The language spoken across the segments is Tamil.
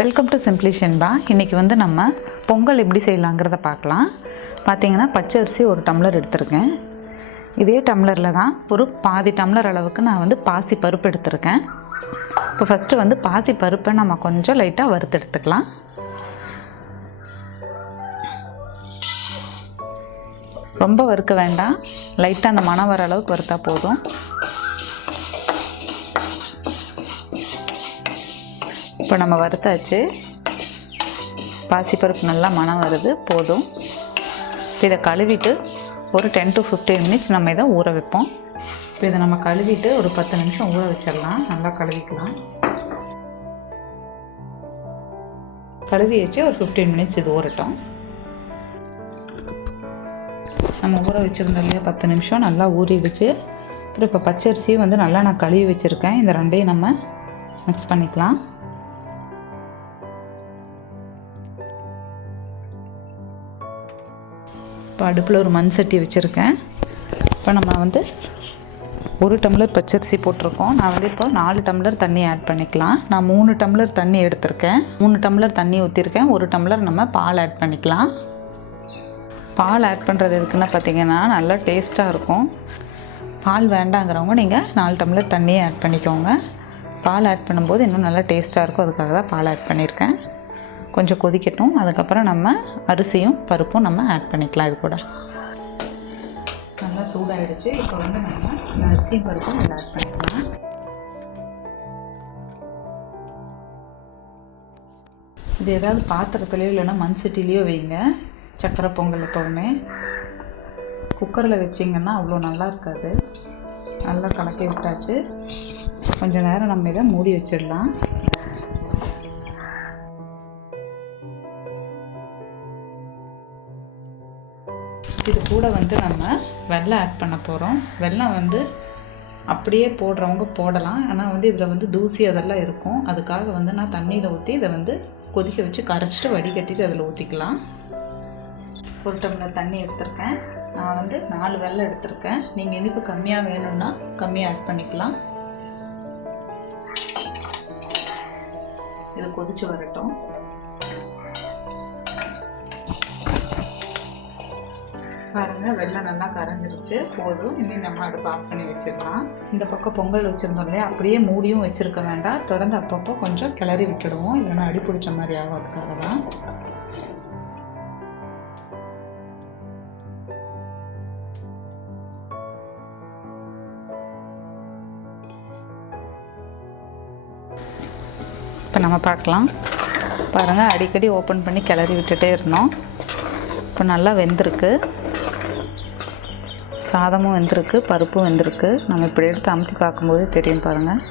Welcome to simply Shenba. இன்றைக்கி வந்து நம்ம பொங்கல் எப்படி செய்யலாங்கிறத பார்க்கலாம். பார்த்திங்கன்னா பச்சை அரிசி ஒரு டம்ளர் எடுத்திருக்கேன். இதே டம்ளரில் தான் ஒரு பாதி டம்ளர் அளவுக்கு நான் வந்து பாசி பருப்பு எடுத்திருக்கேன். இப்போ ஃபஸ்ட்டு வந்து பாசி பருப்பை நம்ம கொஞ்சம் லைட்டாக வறுத்து எடுத்துக்கலாம். ரொம்ப வறுக்க வேண்டாம், லைட்டாக அந்த மணம் வர அளவுக்கு வறுத்தா போதும். இப்போ நம்ம வறுத்தாச்சு, பாசிப்பருப்பு நல்லா மணம் வருது, போதும். இதை கழுவிட்டு ஒரு 10 to 15 மினிட்ஸ் நம்ம இதை ஊற வைப்போம். இப்போ இதை நம்ம கழுவிட்டு ஒரு 10 நிமிஷம் ஊற வச்சிடலாம். நல்லா கழுவிக்கலாம். கழுவி வச்சு ஒரு 15 மினிட்ஸ் இது ஊறட்டும். நம்ம ஊற வச்சுருந்தோம் இல்லையா, 10 நிமிஷம் நல்லா ஊறிடுச்சு. அப்புறம் இப்போ பச்சரிசியும் வந்து நல்லா நான் கழுவி வச்சுருக்கேன். இந்த ரெண்டையும் நம்ம மிக்ஸ் பண்ணிக்கலாம். இப்போ அடுப்பில் ஒரு மண் சட்டி வச்சுருக்கேன். இப்போ நம்ம வந்து 1 டம்ளர் பச்சரிசி போட்டிருக்கோம். நான் வந்து இப்போ 4 டம்ளர் தண்ணி ஆட் பண்ணிக்கலாம். நான் 3 டம்ளர் தண்ணி எடுத்திருக்கேன். 3 டம்ளர் தண்ணி ஊற்றிருக்கேன். 1 டம்ளர் நம்ம பால் ஆட் பண்ணிக்கலாம். பால் ஆட் பண்ணுறது எதுக்குன்னா பார்த்திங்கன்னா நல்லா டேஸ்ட்டாக இருக்கும். பால் வேண்டாங்கிறவங்க நீங்கள் 4 டம்ளர் தண்ணியே ஆட் பண்ணிக்கோங்க. பால் ஆட் பண்ணும்போது இன்னும் நல்லா டேஸ்ட்டாக இருக்கும், அதுக்காக தான் பால் ஆட் பண்ணியிருக்கேன். கொஞ்சம் கொதிக்கட்டும். அதுக்கப்புறம் நம்ம அரிசியும் பருப்பும் நம்ம ஆட் பண்ணிக்கலாம். இது கூட நல்லா சூடாகிடுச்சு. இப்போ வந்து நம்ம அரிசியும் பருப்பும் இதில் ஆட் பண்ணிக்கலாம். இது ஏதாவது பாத்திரத்துலையோ இல்லைன்னா மண் சட்டிலையோ வைங்க. சக்கரை பொங்கல் எப்போவுமே குக்கரில் வச்சிங்கன்னா அவ்வளோ நல்லா இருக்காது. நல்லா கலக்கி விட்டாச்சு. கொஞ்சம் நேரம் நம்ம இதை மூடி வச்சிடலாம். இது கூட வந்து நம்ம வெல்லம் ஆட் பண்ண போகிறோம். வெல்லம் வந்து அப்படியே போடுறவங்க போடலாம், ஆனால் வந்து இதில் வந்து தூசி அதெல்லாம் இருக்கும். அதுக்காக வந்து நான் தண்ணியில் ஊற்றி இதை வந்து கொதிக்க வச்சு கரைச்சிட்டு வடிகட்டிட்டு அதில் ஊற்றிக்கலாம். 1 டம்ளர் தண்ணி எடுத்திருக்கேன். நான் வந்து 4 வெல்லம் எடுத்திருக்கேன். நீங்கள் இனிப்பு கம்மியாக வேணும்னா கம்மியாக ஆட் பண்ணிக்கலாம். இது கொதிச்சு வரட்டும். பாருங்கள், வெல்லம் நல்லா கரைஞ்சிருச்சு, போதும். இனிமேல் நம்ம அடுப்பு ஆஃப் பண்ணி வச்சிடலாம். இந்த பக்கம் பொங்கல் வச்சுருந்தோம் இல்லையா, அப்படியே மூடியும் வச்சுருக்க வேண்டாம். திறந்து அப்பப்போ கொஞ்சம் கிளறி விட்டுடுவோம், இல்லைன்னா அடி பிடிச்ச மாதிரி ஆகும். அதுக்காக தான். இப்போ நம்ம பார்க்கலாம். பாருங்கள், அடிக்கடி ஓப்பன் பண்ணி கிளறி விட்டுட்டே இருந்தோம். இப்போ நல்லா வெந்திருக்கு. சாதமும் வெந்திருக்கு, பருப்பும் வெந்திருக்கு. நம்ம இப்படி எடுத்து அமுத்தி பார்க்கும்போது தெரியும். பாருங்கள்,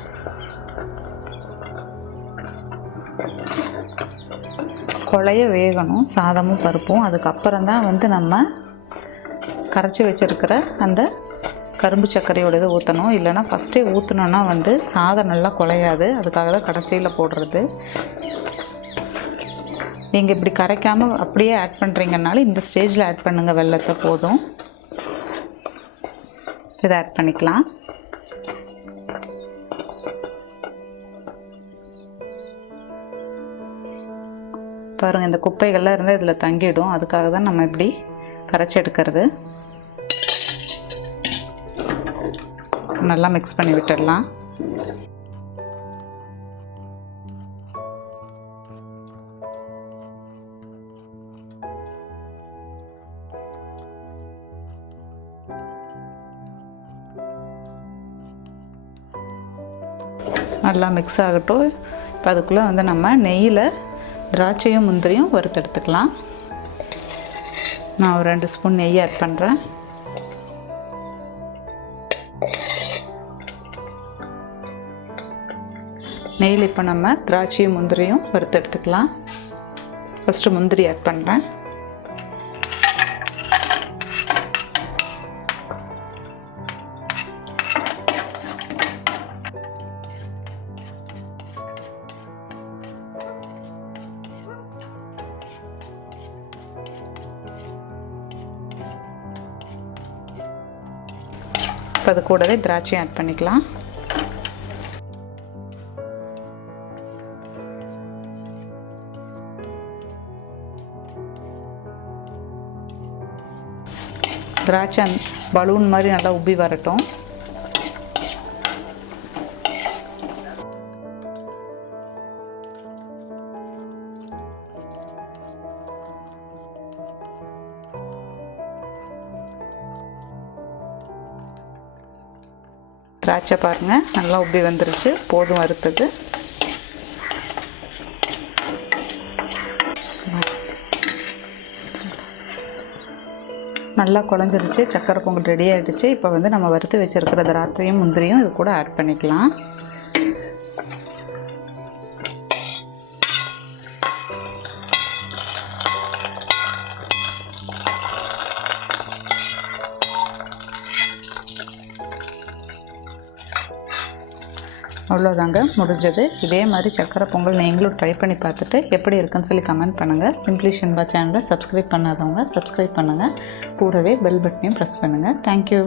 குழைய வேகணும் சாதமும் பருப்பும். அதுக்கப்புறம் தான் வந்து நம்ம கரைச்சி வச்சுருக்கிற அந்த கரும்பு சர்க்கரையோட இதை ஊற்றணும். இல்லைன்னா ஃபஸ்ட்டே ஊற்றினோன்னா வந்து சாதம் நல்லா குழையாது. அதுக்காக தான் கடைசியில் போடுறது. நீங்கள் இப்படி கரைக்காமல் அப்படியே ஆட் பண்ணுறீங்கனாலும் இந்த ஸ்டேஜில் ஆட் பண்ணுங்கள் வெல்லத்தை, போதும். இதை ஆட் பண்ணிக்கலாம். பாருங்கள், இந்த குப்பைகள்லாம் இருந்தால் இதில் தங்கிடும். அதுக்காக தான் நம்ம இப்படி கரைச்சி எடுக்கிறது. நல்லா மிக்ஸ் பண்ணி விட்டுடலாம். நல்லா மிக்ஸ் ஆகட்டும். இப்போ அதுக்குள்ளே வந்து நம்ம நெய்யில் திராட்சையும் முந்திரியும் வறுத்தெடுத்துக்கலாம். நான் ஒரு 2 ஸ்பூன் நெய் ஆட் பண்ணுறேன். நெய்யில் இப்போ நம்ம திராட்சையும் முந்திரியும் வறுத்தெடுத்துக்கலாம். ஃபஸ்ட்டு முந்திரி ஆட் பண்ணுறேன். இப்போ அது கூடவே திராட்சையும் ஆட் பண்ணிக்கலாம். திராட்சை பலூன் மாதிரி நல்லா உப்பி வரட்டும். திராட்சை பாருங்கள் நல்லா உப்பி வந்துருச்சு, போதும் வறுத்தது. நல்லா குழஞ்சிருச்சு, சக்கரை பொங்கல் ரெடி ஆகிடுச்சு. இப்போ வந்து நம்ம வறுத்து வச்சுருக்கிற திராட்சையும் முந்திரியும் இது கூட ஆட் பண்ணிக்கலாம். அவ்வளோதாங்க, முடிஞ்சது. இதே மாதிரி சக்கரை பொங்கல் நீங்களும் ட்ரை பண்ணி பார்த்துட்டு எப்படி இருக்குன்னு சொல்லி கமெண்ட் பண்ணுங்கள். சிம்பிளி ஷென்பா சேனலை சப்ஸ்கிரைப் பண்ணாதவங்க சப்ஸ்கிரைப் பண்ணுங்கள். கூடவே பெல் பட்டனையும் ப்ரெஸ் பண்ணுங்கள். தேங்க்யூ.